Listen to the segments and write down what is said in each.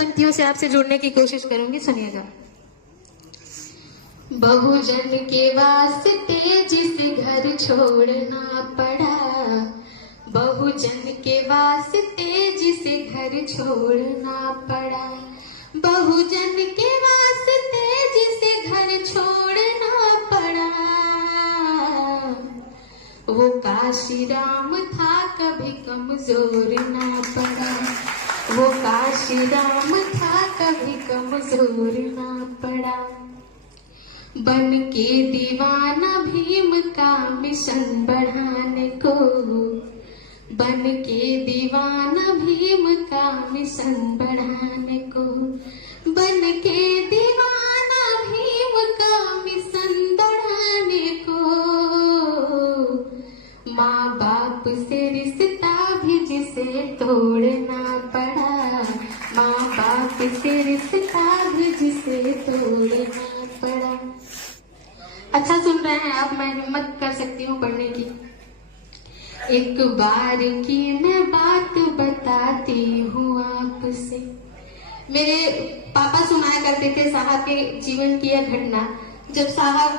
पंक्तियों से आपसे जुड़ने की कोशिश करूंगी, सुनिएगा। बहुजन के वास्ते जिसे घर छोड़ना पड़ा, बहुजन के वास्ते जिसे घर छोड़ना पड़ा, बहुजन के वास्ते जिसे घर छोड़ना पड़ा, वो काशी राम था कभी कमजोर ना पड़ा, वो काशी राम था कभी कमजोर ना पड़ा। बन के दीवाना भीम का मिशन बढ़ाने को, बन के दीवाना भीम का मिशन बढ़ाने को, बन के दीवाना भीम का मिशन बढ़ाने को, माँ बाप से रिश्ता भी जिसे तोड़ना पड़ा, माँ बाप से रिश्ता भी जिसे तोड़ना पड़ा। अच्छा सुन रहे हैं आप, मैं हिम्मत कर सकती हूँ पढ़ने की। एक बार की मैं बात बताती हूँ आपसे। मेरे पापा सुनाया करते थे साहब के जीवन की यह घटना। जब साहब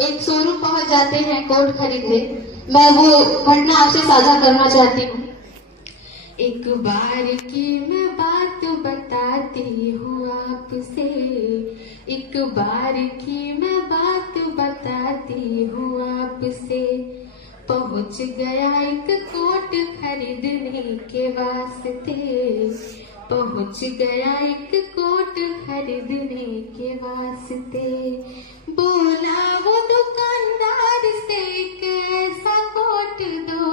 एक शोरूम पहुंच जाते हैं कोट खरीदने, मैं वो घटना आपसे साझा करना चाहती हूँ। एक बार की मैं बात बताती हूँ आपसे, एक बार की मैं बात बताती हूँ आपसे। पहुंच गया एक कोट खरीदने के वास्ते, पहुंच गया एक कोट खरीदने के वास्ते। बोला वो दुकानदार से एक ऐसा कोट दो,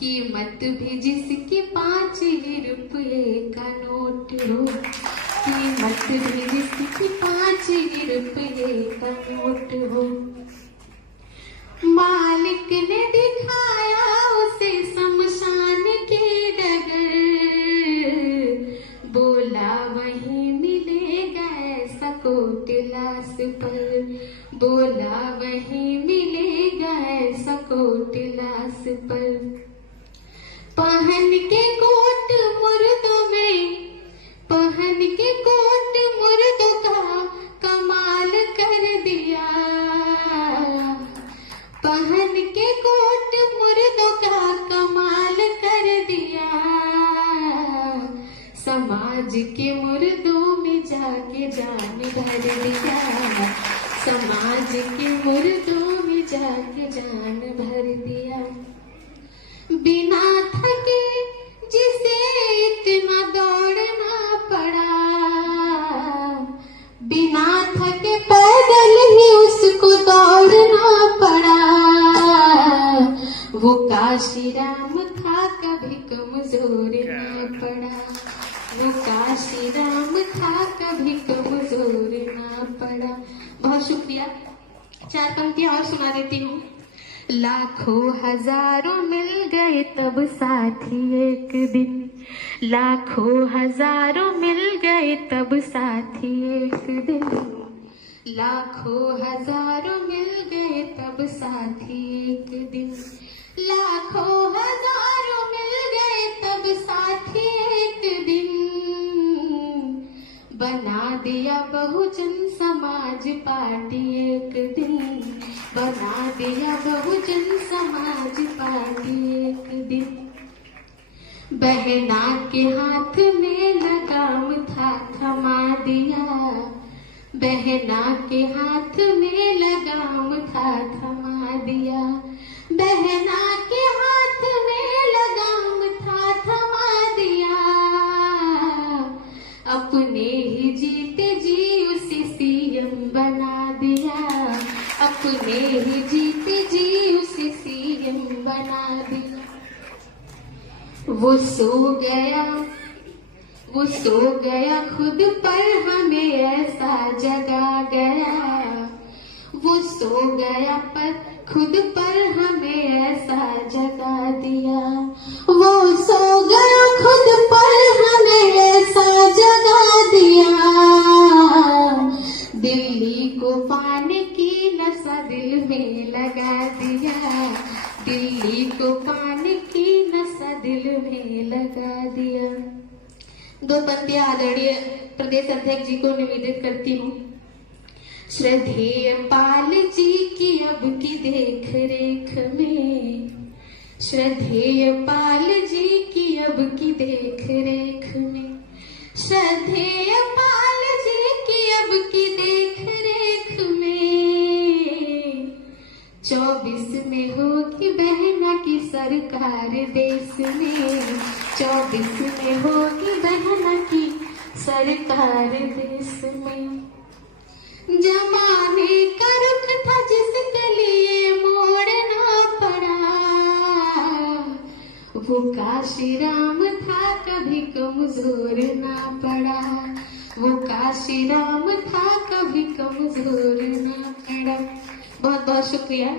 कीमत भी जिसकी 5 ही रुपये का नोट हो, कीमत भी जिसकी 5 ही रुपये का नोट हो। मालिक ने दिखाया उसे शमशान की डगर, बोला वहीं मिलेगा ऐसा कोट लाश पर, बोला वहीं मिलेगा ऐसा कोट लाश पर। पहन के कोट मुर्दों में, पहन के कोट मुर्दों का कमाल कर दिया, पहन के कोट मुर्दों का कमाल कर दिया। समाज के मुर्दों में जाके जान भर दिया, समाज के मुर्दों में जाके जान भर दिया। बिना थके जिसे इतना दौड़ना पड़ा, बिना थके पैदल ही उसको दौड़ना पड़ा, वो काशी राम था कभी कमजोर ना पड़ा, वो काशी राम था कभी कमजोर ना पड़ा। बहुत शुक्रिया। 4 पंक्तियां और सुना देती हूँ। लाखों हजारों मिल गए तब साथी एक दिन, लाखों हजारों मिल गए तब साथी एक दिन, लाखों हजारों मिल गए तब साथी एक दिन, लाखों हजारों मिल गए तब साथी एक दिन। बना दिया बहुजन समाज पार्टी एक दिन, बना दिया बहुजन समाज पार्टी एक दिन। बहना के हाथ में लगाम था थमा दिया, बहना के हाथ में लगाम था थमा दिया, बहना के हाथ में लगाम था थमा दिया। अपने ही जीते जी उसे सीएम बना दिया, अपने ही जीते जी उसे सीएम बना दिया। वो सो गया, वो सो गया खुद पर हमें ऐसा जगा गया, वो सो गया पर खुद पर हमें ऐसा जगा दिया, वो सो गया खुद पर हमें ऐसा जगा दिया। दिल्ली को पाने की नशा दिल में लगा दिया, दिल्ली को पाने की नशा दिल में लगा दिया। दो पंक्तियां आदरणीय प्रदेश अध्यक्ष जी को निवेदित करती हूँ। श्रद्धेय पाल जी की अब की देख रेख में, श्रद्धेय पाल जी की अब की देख रेख में, श्रद्धेय पाल जी की अब की देख रेख में, 24 में होगी बहना की सरकार देश में, 24 में होगी बहना की सरकार देश में। जमाने का रुख था जिसके लिए मोड़ना पड़ा, वो काशी राम था कभी कमजोर ना पड़ा, वो काशी राम था कभी कमजोर ना पड़ा। बहुत बहुत शुक्रिया।